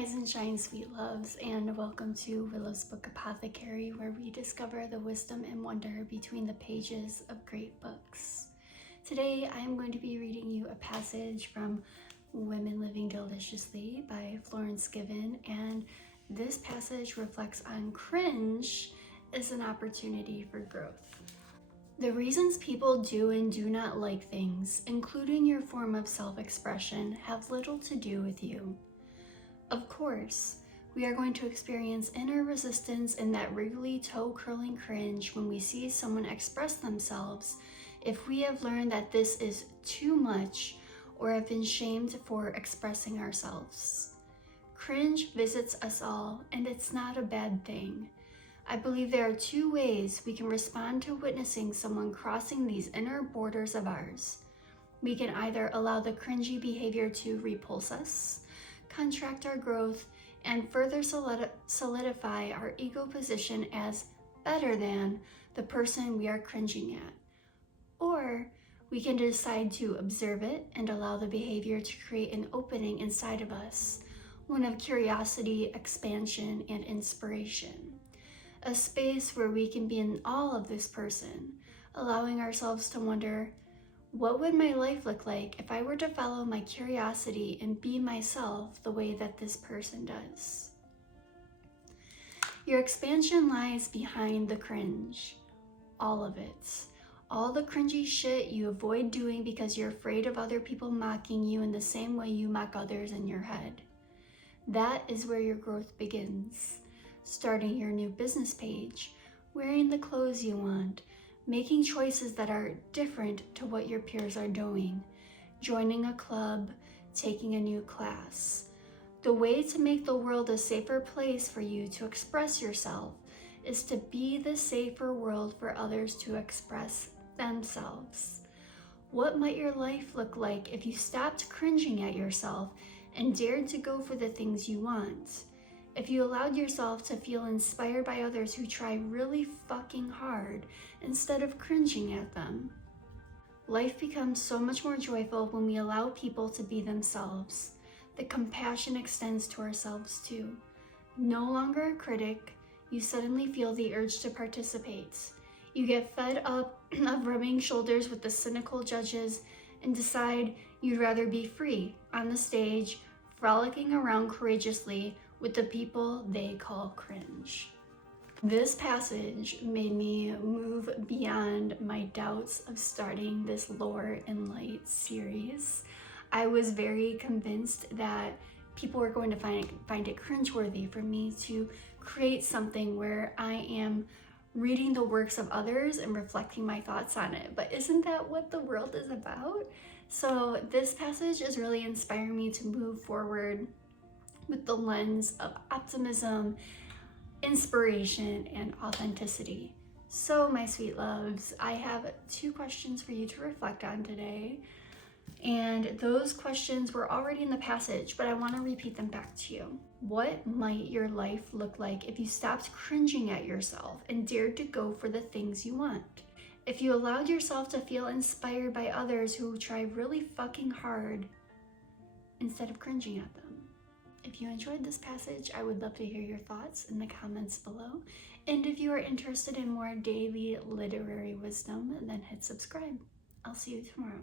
Rise and shine, sweet loves, and welcome to Willow's book Apothecary, where we discover the wisdom and wonder between the pages of great books. Today, I am going to be reading you a passage from Women Living Deliciously by Florence and this passage reflects on cringe as an opportunity for growth. The reasons people do and do not like things, including your form of self-expression, have little to do with you. Of course, we are going to experience inner resistance and that wriggly toe-curling cringe when we see someone express themselves if we have learned that this is too much or have been shamed for expressing ourselves. Cringe visits us all, and it's not a bad thing. I believe there are two ways we can respond to witnessing someone crossing these inner borders of ours. We can either allow the cringy behavior to repulse us, contract our growth, and further solidify our ego position as better than the person we are cringing at. Or we can decide to observe it and allow the behavior to create an opening inside of us, one of curiosity, expansion, and inspiration. A space where we can be in awe of this person, allowing ourselves to wonder, what would my life look like if I were to follow my curiosity and be myself the way that this person does? Your expansion lies behind the cringe. All of it. All the cringy shit you avoid doing because you're afraid of other people mocking you in the same way you mock others in your head. That is where your growth begins. Starting your new business page, wearing the clothes you want, making choices that are different to what your peers are doing, joining a club, taking a new class. The way to make the world a safer place for you to express yourself is to be the safer world for others to express themselves. What might your life look like if you stopped cringing at yourself and dared to go for the things you want? If you allowed yourself to feel inspired by others who try really fucking hard instead of cringing at them. Life becomes so much more joyful when we allow people to be themselves. The compassion extends to ourselves too. No longer a critic, you suddenly feel the urge to participate. You get fed up of rubbing shoulders with the cynical judges and decide you'd rather be free on the stage, frolicking around courageously with the people they call cringe. This passage made me move beyond my doubts of starting this Lore and Light series. I was very convinced that people were going to find it cringeworthy for me to create something where I am reading the works of others and reflecting my thoughts on it. But isn't that what the world is about? So this passage is really inspiring me to move forward with the lens of optimism, inspiration, and authenticity. So my sweet loves, I have 2 questions for you to reflect on today. And those questions were already in the passage, but I want to repeat them back to you. What might your life look like if you stopped cringing at yourself and dared to go for the things you want? If you allowed yourself to feel inspired by others who try really fucking hard instead of cringing at them? If you enjoyed this passage, I would love to hear your thoughts in the comments below. And if you are interested in more daily literary wisdom, then hit subscribe. I'll see you tomorrow.